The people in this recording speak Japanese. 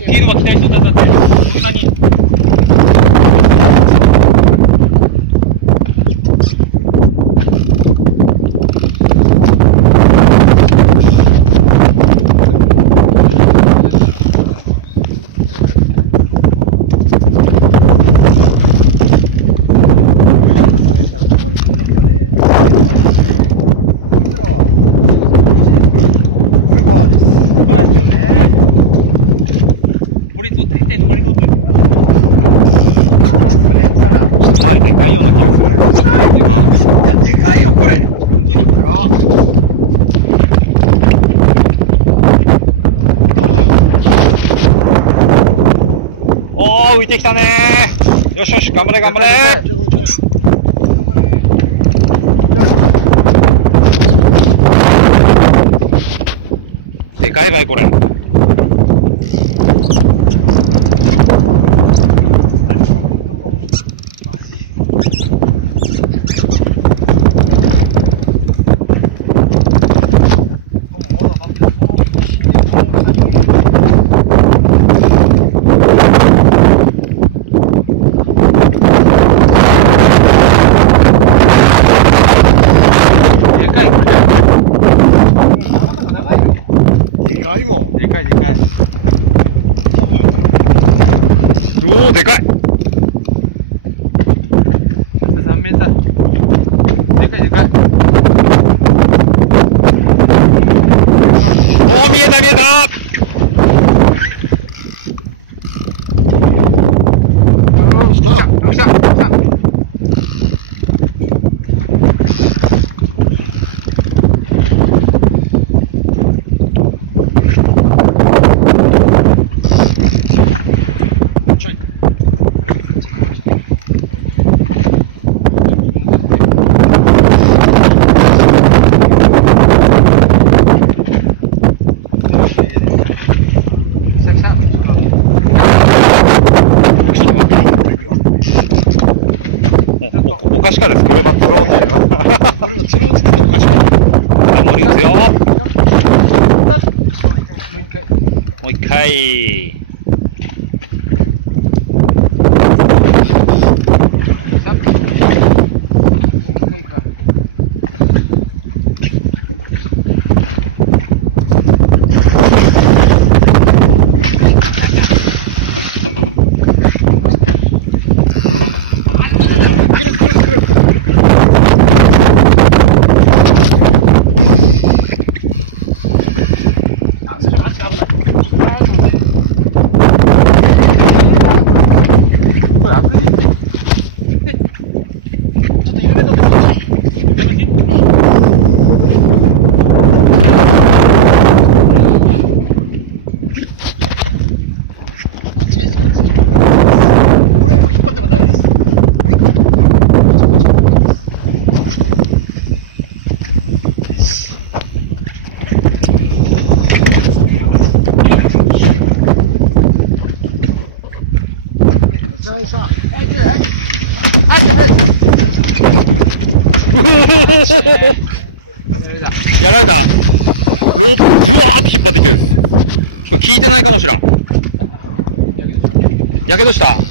大きいのが来た人だって、そんなに。浮いてきたねー。よしよし、頑張れ頑張れー。でかいばいこれ。でかい。3メーター。でかいでかい。おお、見えた見えた。来た。昔からこればっかり。守るよ。もう一回。やられた。聞いてないかもしらん。やけどした。